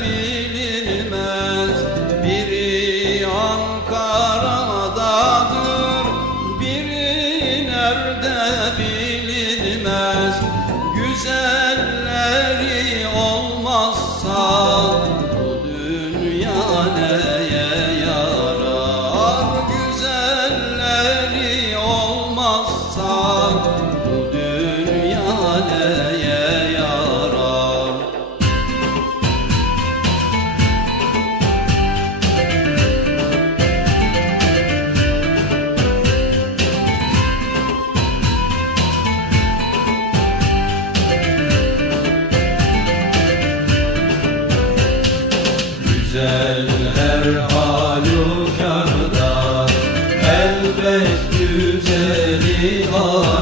بي güzel her halükarda. Elbet güzeli var.